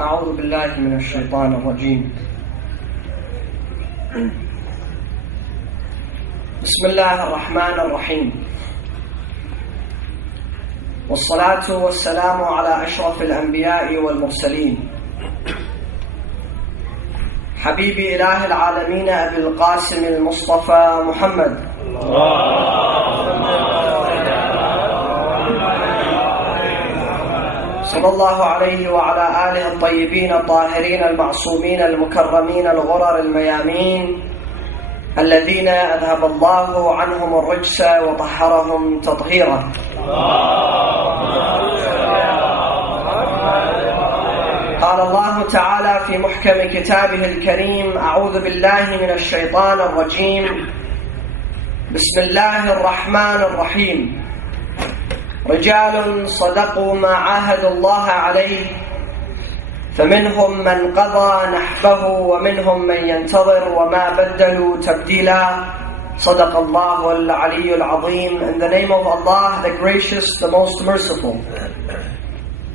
أعوذ بالله من الشيطان الرجيم. بسم الله الرحمن الرحيم. والصلاة والسلام على أشرف الأنبياء والمرسلين حبيب إله العالمين أبي القاسم المصطفى محمد صلى الله عليه وعلى آله الطيبين الطاهرين المعصومين المكرمين الغرر الميامين الذين أذهب الله عنهم الرجس وطهرهم تطهيرا. قال الله تعالى في محكم كتابه الكريم: أعوذ بالله من الشيطان الرجيم. بسم الله الرحمن الرحيم. رجال صدقوا ما عاهدوا الله عليه فمنهم من قضى نحبه ومنهم من ينتظر وما بدلوا تبديلا. صدق الله العلي العظيم. In the name of Allah, the gracious, the most merciful.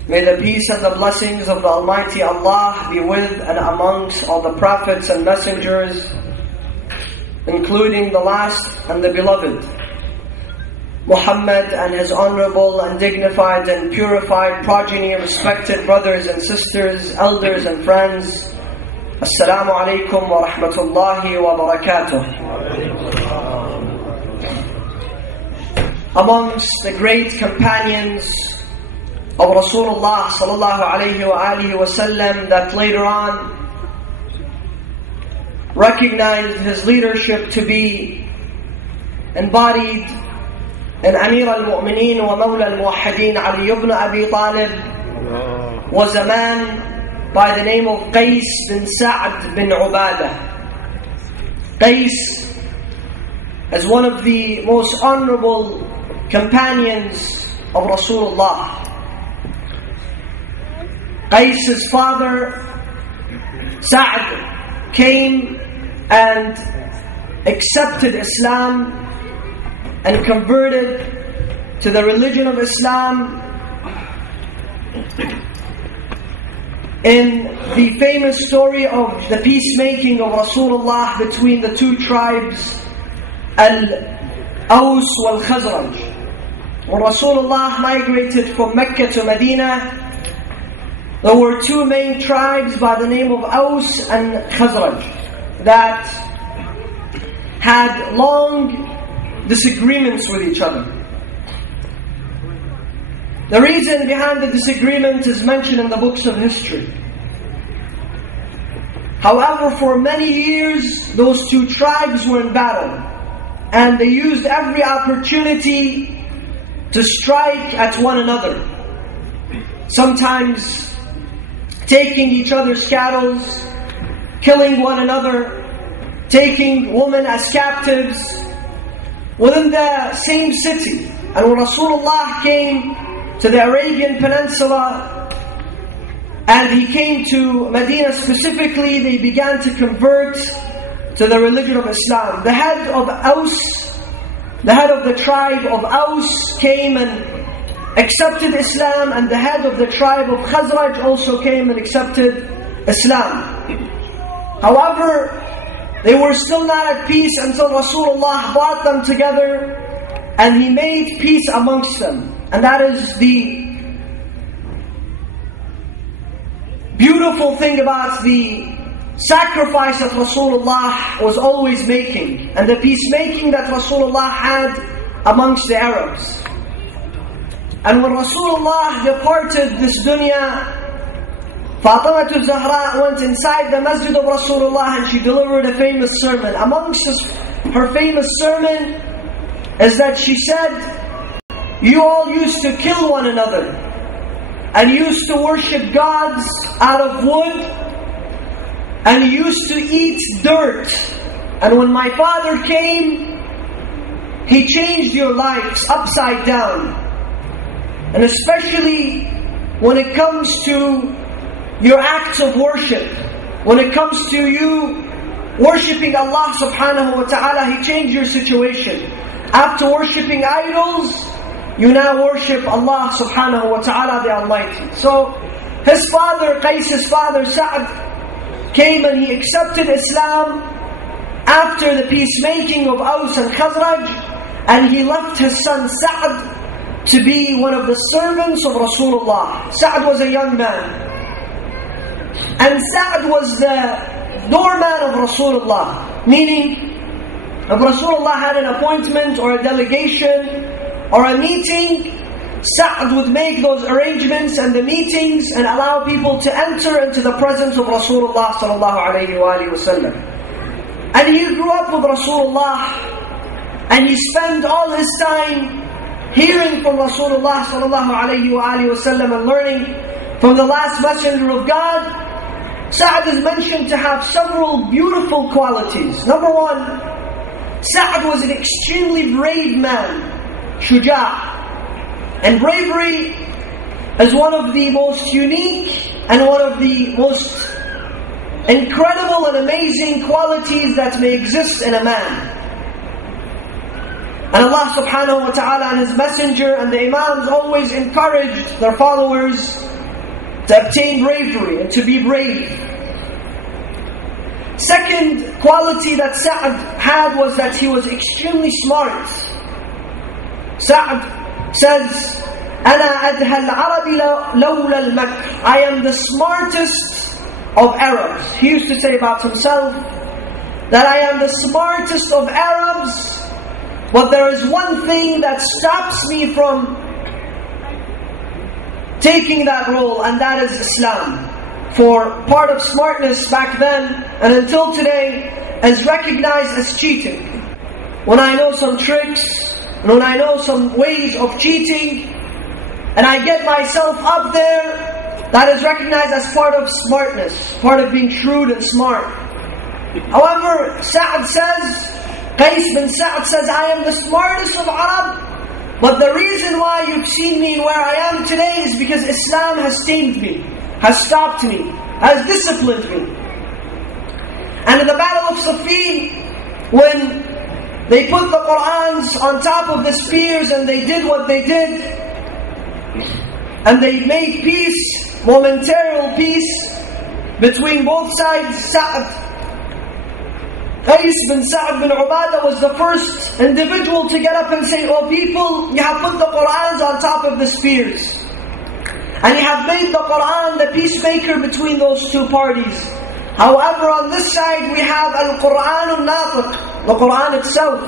May the peace and the blessings of the Almighty Allah be with and amongst all the prophets and messengers, including the last and the beloved, Muhammad, and his honorable and dignified and purified progeny, respected brothers and sisters, elders and friends. Assalamu alaikum wa rahmatullahi wa barakatuh. Amongst the great companions of Rasulullah sallallahu alayhi wa alihi wa sallam that later on recognized his leadership to be embodied in Amir al-Mu'mineen wa Mawla al-Muwahhideen Ali ibn Abi Talib was a man by the name of Qais bin Sa'd bin Ubadah. Qais is one of the most honorable companions of Rasulullah. Qais' father Sa'd came and accepted Islam and converted to the religion of Islam in the famous story of the peacemaking of Rasulullah between the two tribes, Al-Aws wal-Khazraj. When Rasulullah migrated from Mecca to Medina, there were two main tribes by the name of Aws and Khazraj that had long disagreements with each other. The reason behind the disagreement is mentioned in the books of history. However, for many years, those two tribes were in battle, and they used every opportunity to strike at one another. Sometimes taking each other's cattle, killing one another, taking women as captives within the same city. And when Rasulullah came to the Arabian Peninsula and he came to Medina specifically, they began to convert to the religion of Islam. The head of the tribe of Aws came and accepted Islam, and the head of the tribe of Khazraj also came and accepted Islam. However, they were still not at peace until Rasulullah brought them together and he made peace amongst them. And that is the beautiful thing about the sacrifice that Rasulullah was always making, and the peacemaking that Rasulullah had amongst the Arabs. And when Rasulullah departed this dunya, Fatima Zahra went inside the masjid of Rasulullah and she delivered a famous sermon. Amongst her famous sermon is that she said, "You all used to kill one another and used to worship gods out of wood and used to eat dirt. And when my father came, he changed your lives upside down. And especially when it comes to your acts of worship, when it comes to you worshipping Allah subhanahu wa ta'ala, He changed your situation. After worshipping idols, you now worship Allah subhanahu wa ta'ala the Almighty. So his father, Qais's father, Sa'd, came and he accepted Islam after the peacemaking of Aus and Khazraj, and he left his son Sa'd to be one of the servants of Rasulullah. Sa'd was a young man, and Sa'd was the doorman of Rasulullah, meaning if Rasulullah had an appointment or a delegation or a meeting, Sa'd would make those arrangements and the meetings and allow people to enter into the presence of Rasulullah sallallahu alayhi wa sallam. And he grew up with Rasulullah, and he spent all his time hearing from Rasulullah sallallahu alayhi wa sallam and learning from the last messenger of God. Sa'd is mentioned to have several beautiful qualities. Number one, Sa'd was an extremely brave man, shuja'. And bravery is one of the most unique and one of the most incredible and amazing qualities that may exist in a man. And Allah subhanahu wa ta'ala and His Messenger and the Imams always encouraged their followers to obtain bravery and to be brave. Second quality that Sa'd had was that he was extremely smart. Sa'd says, أَنَا أَدْهَى الْعَرَبِ لَوْلَا الْمَكْرِ, I am the smartest of Arabs. He used to say about himself that I am the smartest of Arabs, but there is one thing that stops me from taking that role, and that is Islam. For part of smartness back then and until today is recognized as cheating. When I know some tricks, and when I know some ways of cheating, and I get myself up there, that is recognized as part of smartness, part of being shrewd and smart. However, Sa'd says, Qais bin Sa'd says, I am the smartest of Arab, but the reason why you've seen me where I am today is because Islam has tamed me, has stopped me, has disciplined me. And in the Battle of Siffin, when they put the Qur'ans on top of the spears and they did what they did, and they made peace, momentary peace between both sides. Qais bin Sa'd bin Ubadah was the first individual to get up and say, "Oh people, you have put the Qur'ans on top of the spears, and you have made the Qur'an the peacemaker between those two parties. However, on this side we have Al-Qur'an Al-Natiq, the Qur'an itself.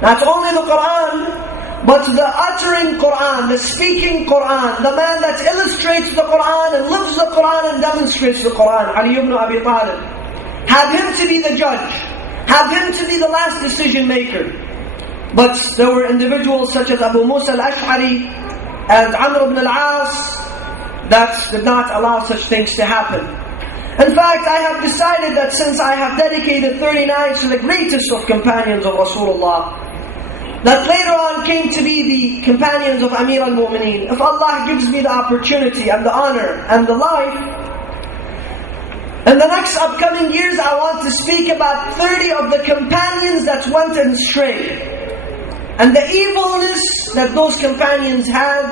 Not only the Qur'an, but the uttering Qur'an, the speaking Qur'an, the man that illustrates the Qur'an and lives the Qur'an and demonstrates the Qur'an, Ali ibn Abi Talib. Have him to be the judge. Have him to be the last decision maker." But there were individuals such as Abu Musa al-Ash'ari and Amr ibn al-As that did not allow such things to happen. In fact, I have decided that since I have dedicated 30 nights to the greatest of companions of Rasulullah, that later on came to be the companions of Amir al-Mu'mineen, if Allah gives me the opportunity and the honor and the life, in the next upcoming years I want to speak about 30 of the companions that went astray, and the evilness that those companions had,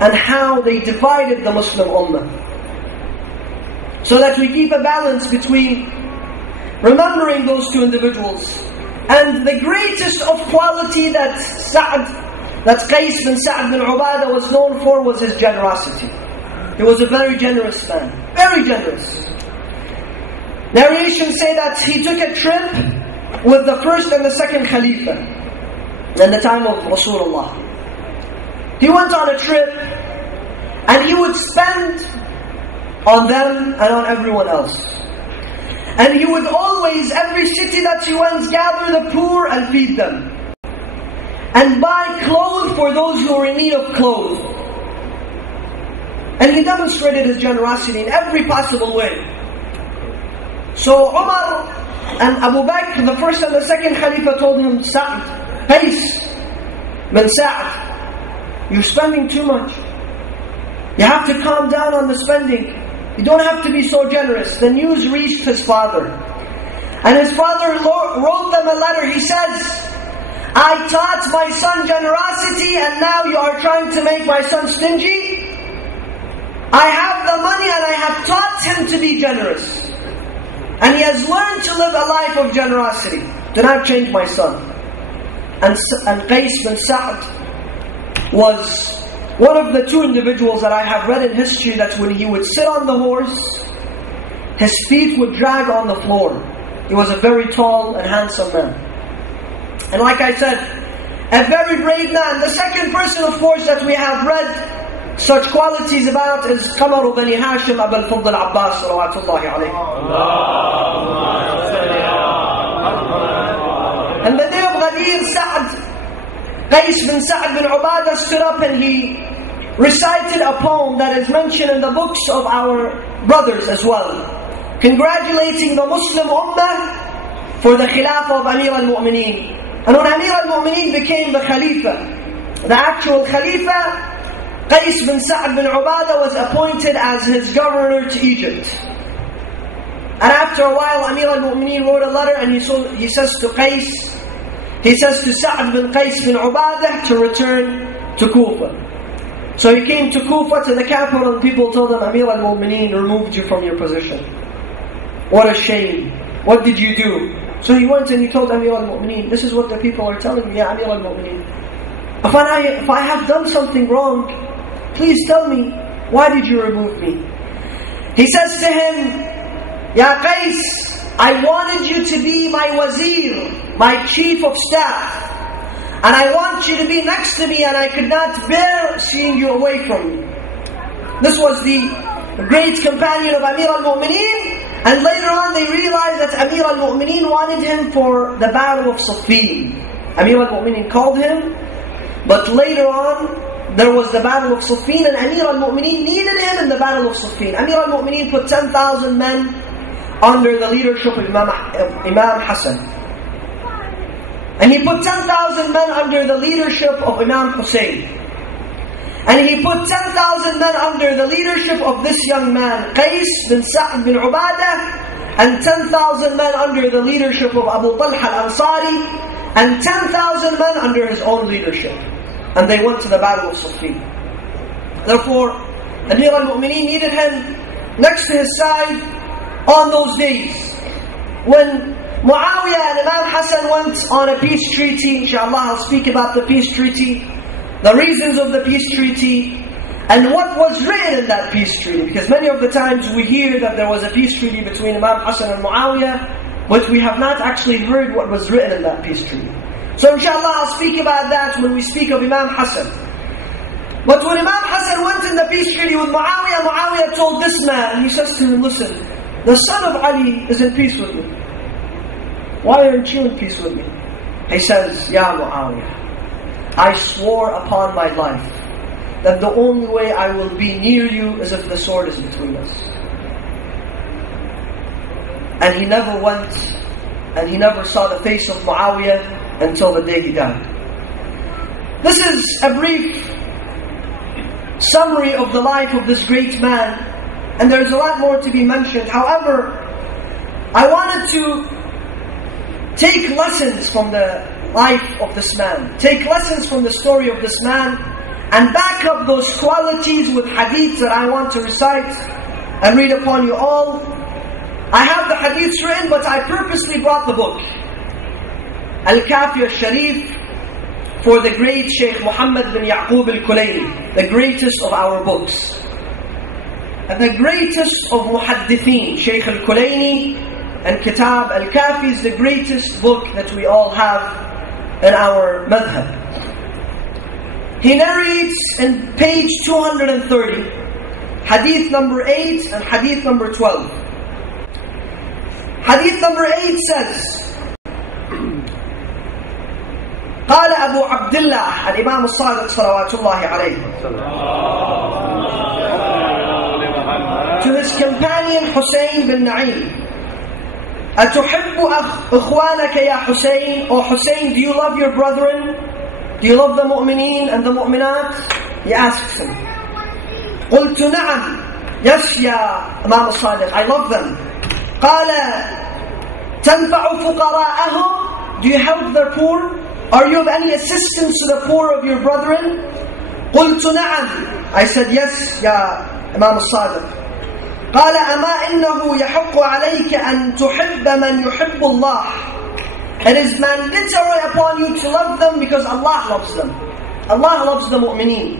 and how they divided the Muslim Ummah. So that we keep a balance between remembering those two individuals. And the greatest of quality that Qais bin Sa'd bin Ubadah was known for was his generosity. He was a very generous man, very generous. Narrations say that he took a trip with the first and the second Khalifa in the time of Rasulullah. He went on a trip and he would spend on them and on everyone else. And he would always, every city that he went, gather the poor and feed them. And buy clothes for those who were in need of clothes. And he demonstrated his generosity in every possible way. So Umar and Abu Bakr, the first and the second Khalifa, told him, Qais bin Sa'd, you're spending too much. You have to calm down on the spending. You don't have to be so generous. The news reached his father. And his father wrote them a letter. He says, I taught my son generosity and now you are trying to make my son stingy? I have the money and I have taught him to be generous. And he has learned to live a life of generosity. Do not change my son. And Qais bin Sa'd was one of the two individuals that I have read in history that when he would sit on the horse, his feet would drag on the floor. He was a very tall and handsome man. And like I said, a very brave man. The second person, of course, that we have read such qualities about is Qamar Bani Hashim Abul Fadl Abbas Rawatullahi alayhi. And the day of Ghadir, Qais bin Sa'd bin Ubadah stood up and he recited a poem that is mentioned in the books of our brothers as well, congratulating the Muslim Ummah for the Khilafah of Amir al-Mu'mineen. And when Amir al-Mu'mineen became the Khalifa, the actual Khalifa, Qais bin Sa'd bin Ubadah was appointed as his governor to Egypt. And after a while, Amir al-Mu'mineen wrote a letter and he says to Qais, he says to Sa'd bin Qais bin Ubadah to return to Kufa. So he came to Kufa, to the capital, and people told him, Amir al-Mu'mineen removed you from your position. What a shame. What did you do? So he went and he told Amir al-Mu'mineen, this is what the people are telling me, Ya Amir al-Mu'mineen. If I have done something wrong, please tell me, why did you remove me? He says to him, Ya Qais, I wanted you to be my wazir, my chief of staff. And I want you to be next to me, and I could not bear seeing you away from me. This was the great companion of Amir al-Mu'mineen. And later on they realized that Amir al-Mu'mineen wanted him for the battle of Siffin. Amir al-Mu'mineen called him, but later on there was the battle of Siffin, and Amir al-Mu'mineen needed him in the battle of Siffin. Amir al-Mu'mineen put 10,000 men under the leadership of Imam Hassan. And he put 10,000 men under the leadership of Imam Hussein. And he put 10,000 men under the leadership of this young man, Qais bin Sa'd bin Ubadah, and 10,000 men under the leadership of Abu Talha al-Ansari, and 10,000 men under his own leadership. And they went to the battle of Siffin. Therefore, Amir al-Mu'mineen needed him next to his side on those days. When Muawiyah and Imam Hassan went on a peace treaty, inshallah I'll speak about the peace treaty, the reasons of the peace treaty, and what was written in that peace treaty. Because many of the times we hear that there was a peace treaty between Imam Hassan and Muawiyah, but we have not actually heard what was written in that peace treaty. So inshallah I'll speak about that when we speak of Imam Hassan. But when Imam Hassan went in the peace treaty with Muawiyah, Muawiyah told this man, he says to him, listen, the son of Ali is in peace with me. Why aren't you in peace with me? He says, Ya Muawiyah, I swore upon my life that the only way I will be near you is if the sword is between us. And he never went, and he never saw the face of Muawiyah until the day he died. This is a brief summary of the life of this great man, and there's a lot more to be mentioned. However, I wanted to take lessons from the life of this man, take lessons from the story of this man, and back up those qualities with hadith that I want to recite and read upon you all. I have the hadiths written, but I purposely brought the book Al-Kafi al-Sharif for the great Shaykh Muhammad bin Yaqub al-Kulayni, the greatest of our books, and the greatest of muhaddithin. Shaykh al-Kulayni and Kitab al-Kafi is the greatest book that we all have in our madhab. He narrates in page 230, hadith number 8 and hadith number 12. Hadith number 8 says, قال أبو عبد الله الإمام الصادق صلوات الله عليه to his companion Hussein bin Na'im, أتحب إخوانك يا حسين? O Hussein, do you love your brethren? Do you love the mu'mineen and the mu'minat? He asks him. قلت نعم. Yes, يا Imam al-Sadiq, I love them. قال تنفع فقراءهم? Do you help their poor? Are you of any assistance to the poor of your brethren? قلت نعم. I said, yes, Ya Imam Al-Sadiq. قال أما إنه يحق عليك أن تحب من يحب الله. It is mandatory upon you to love them because Allah loves them. Allah loves the mu'mineen.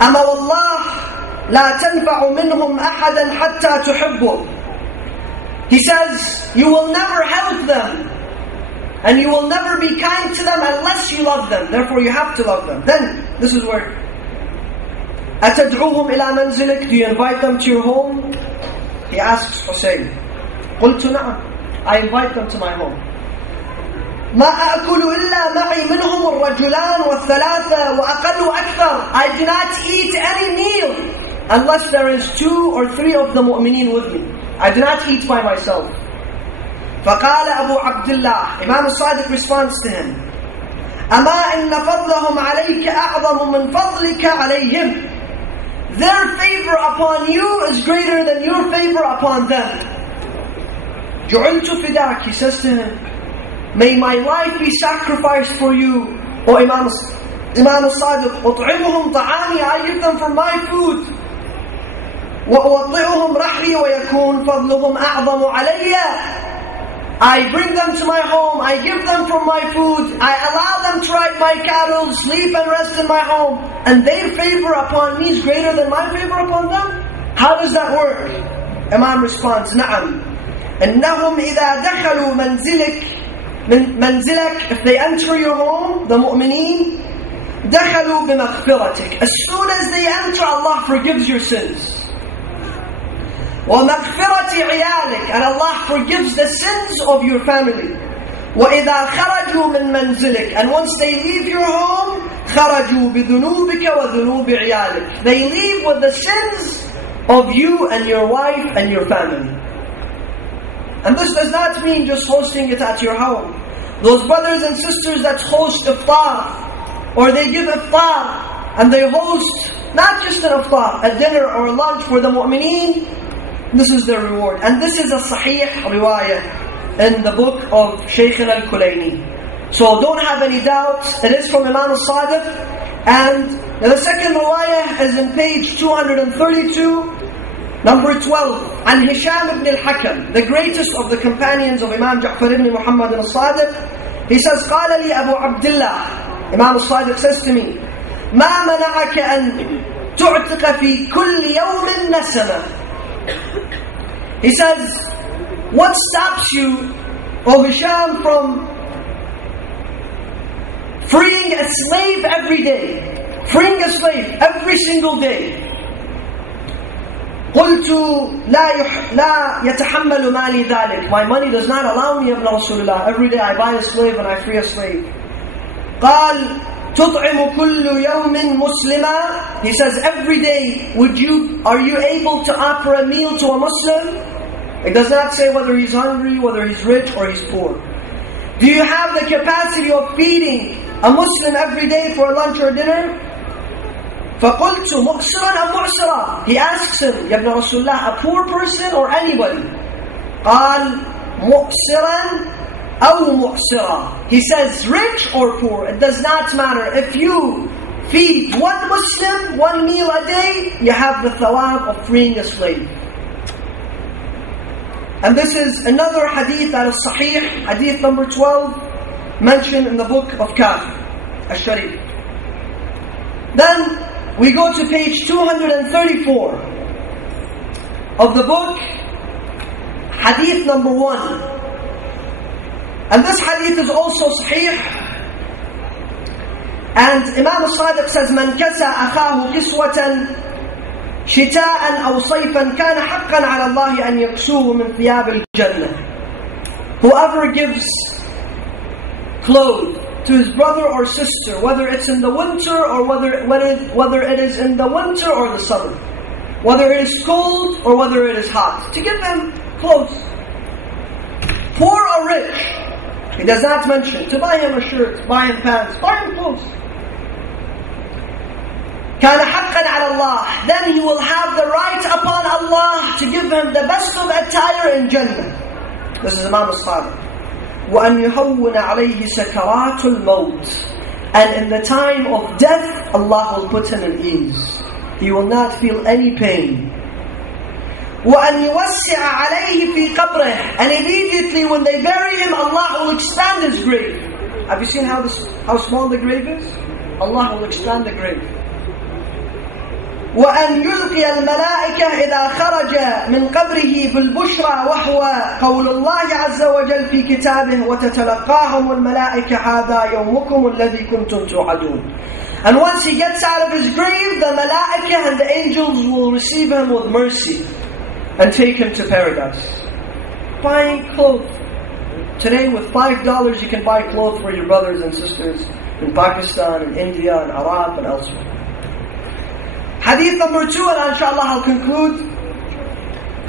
أما والله لا تنفع منهم أحدا حتى تحبه. He says, you will never help them and you will never be kind to them unless you love them. Therefore you have to love them. Then, this is where أتدعوهم إلى منزلك? Do you invite them to your home? He asks Hussein. قلت نعم. I invite them to my home. ما أأكل إلا معي منهم الرجلان والثلاثة وأقل وأكثر. I do not eat any meal unless there is 2 or 3 of the mu'mineen with me. I do not eat by myself. فقال أبو عبد الله, Imam al-Sadiq responds to him, أما إن فضلهم عليك أعظم من فضلك عليهم. Their favor upon you is greater than your favor upon them. جعلت فداك, he says to him, may my life be sacrificed for you, O Imam al-Sadiq. أطعمهم طعامي, I give them from my food. وأوضعهم رحلي ويكون فضلهم أعظم علي. I bring them to my home, I give them from my food, I allow them to ride my cattle, sleep and rest in my home, and their favor upon me is greater than my favor upon them? How does that work? Imam responds, نعم. إنهم إذا دخلوا منزلك, if they enter your home, the mu'mineen, دخلوا بمغفرتك. As soon as they enter, Allah forgives your sins. وَمَغْفِرَةِ عِيَالِكَ, and Allah forgives the sins of your family. وَإِذَا خَرَجُوا مِن مَنْزِلِكَ, and once they leave your home, خَرَجُوا بِذُنُوبِكَ وَذُنُوبِ عِيَالِكَ, they leave with the sins of you and your wife and your family. And this does not mean just hosting it at your home. Those brothers and sisters that host iftar, or they give iftar, and they host not just an iftar, a dinner or a lunch for the mu'mineen, this is their reward. And this is a sahih riwayah in the book of Shaykh al-Kulayni. So don't have any doubts, it is from Imam al-Sadiq. And the second riwayah is in page 232, number 12. And Hisham ibn al-Hakam, the greatest of the companions of Imam Ja'far ibn Muhammad al-Sadiq, he says, قال لي أبو عبد الله, Imam al-Sadiq says to me, ما منعك أن تعتق في كل يوم نسمة. He says, what stops you, O Hisham, from freeing a slave every day? Freeing a slave every single day. قلت لا يتحمل مالي ذلك. My money does not allow me, Ibn Rasulullah. Every day I buy a slave and I free a slave. قال تطعم كل يوم مسلما. He says, every day are you able to offer a meal to a Muslim? It does not say whether he's hungry, whether he's rich or he's poor. Do you have the capacity of feeding a Muslim every day for a lunch or dinner? فَقُلْتُ مُؤْسِرًا أَمْ مُؤْسِرًا. He asks him, Ya Ibn Rasulullah, a poor person or anybody? قال مُؤْسِرًا أَوْ مُؤْسِرًا. He says, rich or poor, it does not matter. If you feed one Muslim, one meal a day, you have the thawab of freeing a slave. And this is another hadith that is sahih, hadith number 12, mentioned in the book of Kafir, al-Sharif. Then we go to page 234 of the book, hadith number 1. And this hadith is also sahih. And Imam al-Sadiq says, من كسى أخاه كسوة شتاء أو صيفا كان حقا على الله أن يكسوه من ثياب الجنة. Whoever gives clothes to his brother or sister, whether it's in the winter or whether it is in the winter or the summer, whether it is cold or whether it is hot, to give them clothes. Poor or rich, he does not mention to buy him a shirt, buy him pants, buy him clothes. كان حقا على الله, then he will have the right upon Allah to give him the best of attire in Jannah. This is Imam al-Sadiq. وأن يهون عليه سكرات الموت. And in the time of death, Allah will put him at ease. He will not feel any pain. وأن يوسع عليه في قبره. And immediately when they bury him, Allah will expand his grave. Have you seen how small the grave is? Allah will expand the grave. وأن يلقي الملائكة إذا خرج من قبره بالبشرى وهو قول الله عز وجل في كتابه وتتلقاهم الملائكة هذا يومكم الذي كنتم توعدون. And once he gets out of his grave, the malaika and the angels will receive him with mercy and take him to paradise. Buying clothes. Today with $5 you can buy clothes for your brothers and sisters in Pakistan, in India, in Iraq and elsewhere. Hadith number 2, and inshallah I'll conclude.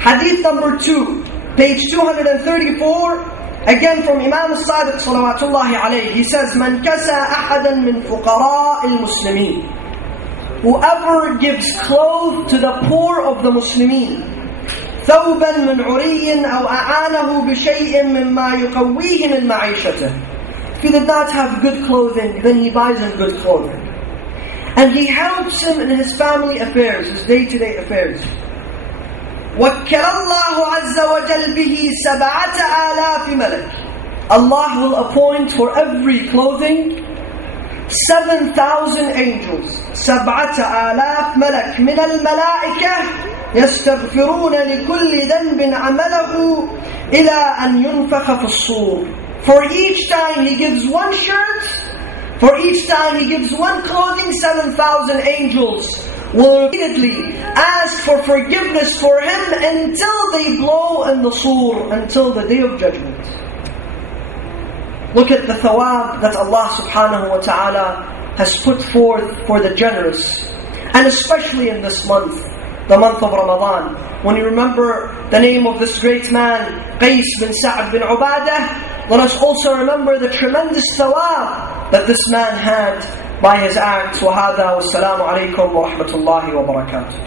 Hadith number 2, page 234, again from Imam Sadiq salawatullahi alayhi. He says, "Man kasa ahadan min fuqara al-muslimin." Whoever gives clothes to the poor of the Muslimin, ثوبا من عري أو أعانه بشيء مما يقويه من معيشته. If he did not have good clothing, then he buys him good clothing. And he helps him in his family affairs, his day-to-day affairs. وَكَّلَ اللَّهُ عَزَّ وَجَلْ بِهِ 7,000 مَلَكٍ. Allah will appoint for every clothing 7,000 angels. 7,000 ملك من الملائكة يستغفرون لكل ذنب عمله إلى أن ينفخ في الصور. For each time he gives one shirt, for each time he gives one clothing, 7,000 angels will repeatedly ask for forgiveness for him until they blow in the sur, until the day of judgment. Look at the thawab that Allah subhanahu wa ta'ala has put forth for the generous. And especially in this month, the month of Ramadan. When you remember the name of this great man, Qais bin Sa'd bin Ubadah, let us also remember the tremendous thawab that this man had by his acts. وَهَذَا وَالسَّلَامُ عَلَيْكُمْ وَرَحْمَةُ اللَّهِ وَبَرَكَاتُهُ.